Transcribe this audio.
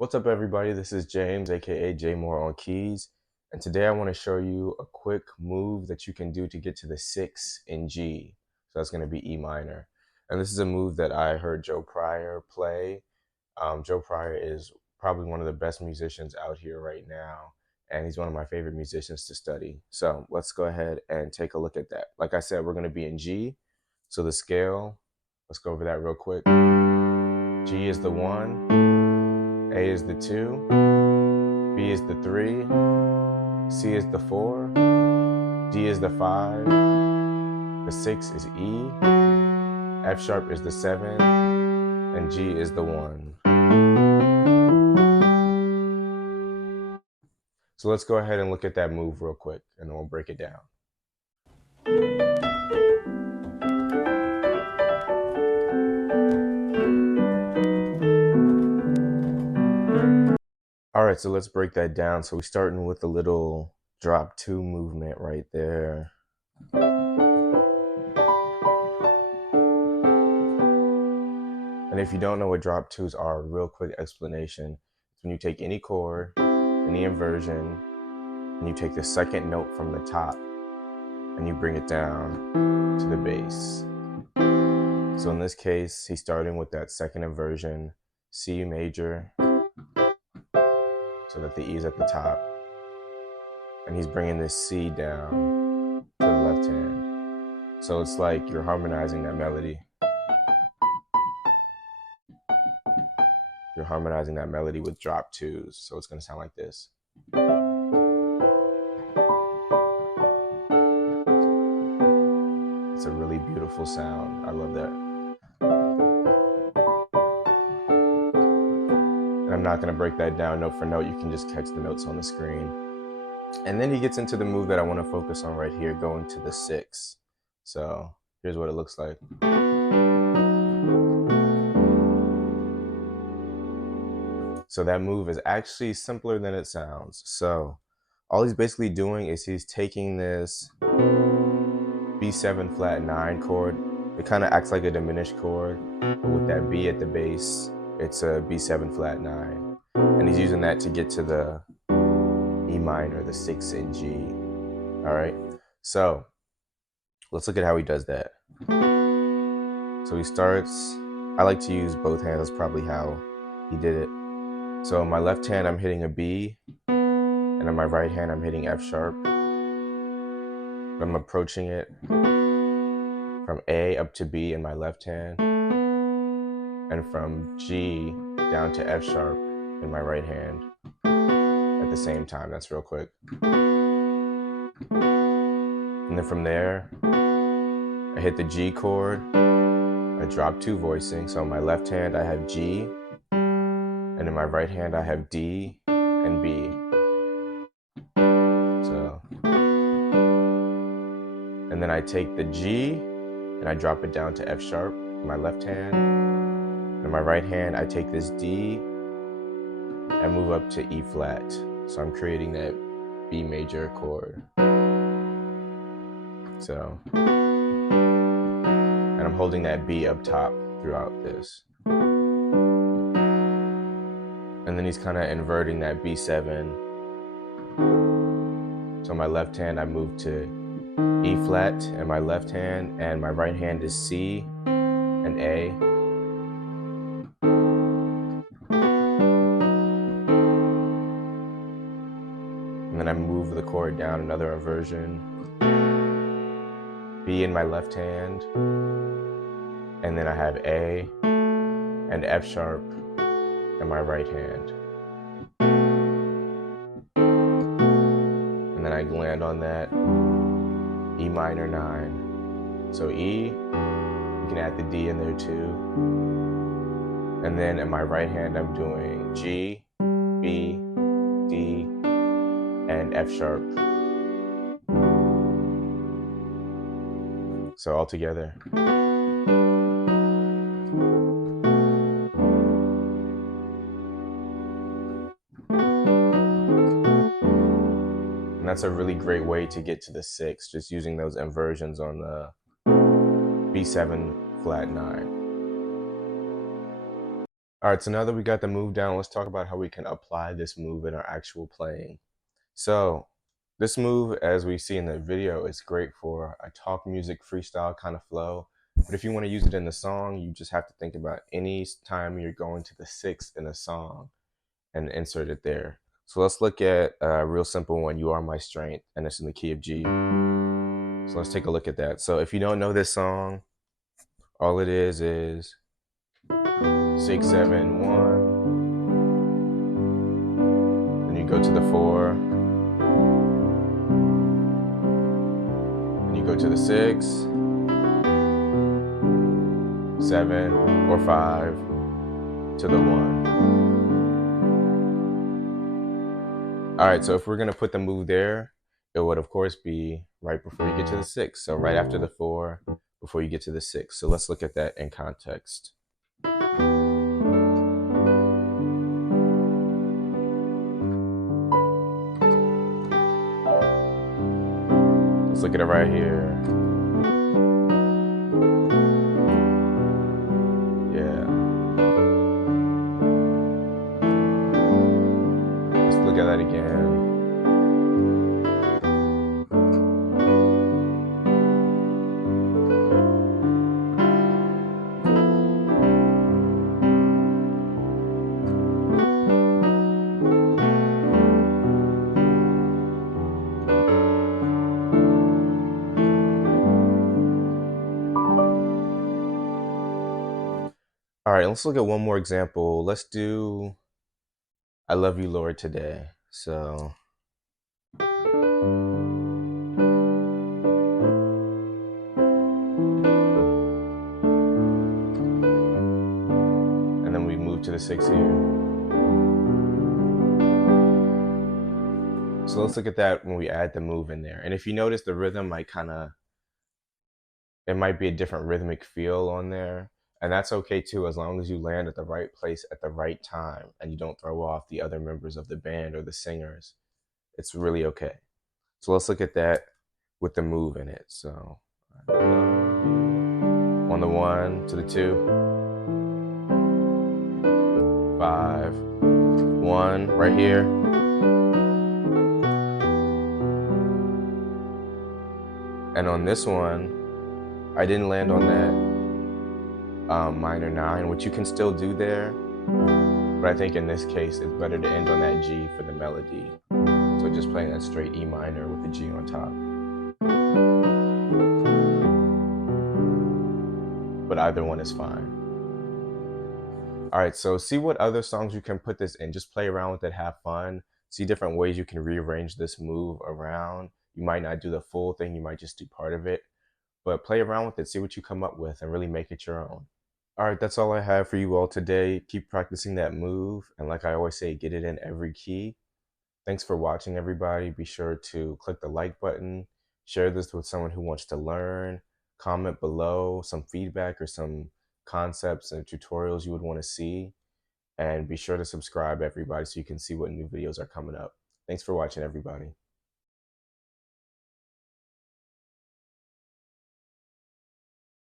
What's up, everybody? This is James, aka J Moore on keys, and today I want to show you a quick move that you can do to get to the 6 in G. So that's going to be E minor, and this is a move that I heard Joe Pryor play. Joe Pryor is probably one of the best musicians out here right now, and he's one of my favorite musicians to study. So let's go ahead and take a look at that. Like I said, we're going to be in G. So the scale, let's go over that real quick. G is the 1, A is the 2, B is the 3, C is the 4, D is the 5, the 6 is E, F sharp is the 7, and G is the 1. So let's go ahead and look at that move real quick, and then we'll break it down. All right, so let's break that down. So we're starting with a little drop 2 movement right there. And if you don't know what drop 2s are, a real quick explanation. It's when you take any chord, any inversion, and you take the second note from the top and you bring it down to the bass. So in this case, he's starting with that second inversion, C major, so that the E is at the top, and he's bringing this C down to the left hand. So it's like you're harmonizing that melody. You're harmonizing that melody with drop 2s, so it's going to sound like this. It's a really beautiful sound. I love that. And I'm not going to break that down note for note. You can just catch the notes on the screen. And then he gets into the move that I want to focus on right here, going to the 6. So here's what it looks like. So that move is actually simpler than it sounds. So all he's basically doing is he's taking this B7 flat 9 chord. It kind of acts like a diminished chord, but with that B at the bass, it's a B7 flat 9. And he's using that to get to the E minor, the 6 in G. All right, so let's look at how he does that. So he starts, I like to use both hands, that's probably how he did it. So in my left hand, I'm hitting a B, and in my right hand, I'm hitting F sharp. I'm approaching it from A up to B in my left hand, and from G down to F sharp in my right hand at the same time. That's real quick. And then from there, I hit the G chord, I drop 2 voicing. So in my left hand, I have G, and in my right hand, I have D and B. So, and then I take the G and I drop it down to F sharp in my left hand. And in my right hand, I take this D and move up to E flat. So I'm creating that B major chord. So, and I'm holding that B up top throughout this. And then he's kind of inverting that B7. So my left hand, I move to E flat in my left hand, and my right hand is C and A. And then I move the chord down, another inversion. B in my left hand, and then I have A and F sharp in my right hand. And then I land on that E minor 9. So E, you can add the D in there too. And then in my right hand, I'm doing G, B, D, and F sharp. So all together. And that's a really great way to get to the 6, just using those inversions on the B7 flat 9. All right, so now that we got the move down, let's talk about how we can apply this move in our actual playing. So this move, as we see in the video, is great for a talk music freestyle kind of flow. But if you want to use it in the song, you just have to think about any time you're going to the sixth in a song and insert it there. So let's look at a real simple one, You Are My Strength, and it's in the key of G. So let's take a look at that. So if you don't know this song, all it is 6, 7, 1. Then you go to the 4. Then you go to the 6, 7, or 5 to the 1. All right, so if we're gonna put the move there, it would of course be right before you get to the 6. So right after the 4, before you get to the 6. So let's look at that in context. Let's look at it right here. Yeah. Let's look at that again. All right, let's look at one more example. Let's do I Love You, Lord, today. So and then we move to the 6 here. So let's look at that when we add the move in there. And if you notice, the rhythm might it might be a different rhythmic feel on there. And that's okay too, as long as you land at the right place at the right time and you don't throw off the other members of the band or the singers. It's really okay. So let's look at that with the move in it. So on the 1 to the 2, 5, 1 right here. And on this one, I didn't land on that minor 9, which you can still do there. But I think in this case, it's better to end on that G for the melody. So just playing that straight E minor with the G on top. But either one is fine. All right, so see what other songs you can put this in. Just play around with it, have fun. See different ways you can rearrange this move around. You might not do the full thing, you might just do part of it. But play around with it, see what you come up with, and really make it your own. All right, that's all I have for you all today. Keep practicing that move. And like I always say, get it in every key. Thanks for watching, everybody. Be sure to click the like button, share this with someone who wants to learn, comment below some feedback or some concepts and tutorials you would want to see. And be sure to subscribe, everybody, so you can see what new videos are coming up. Thanks for watching, everybody.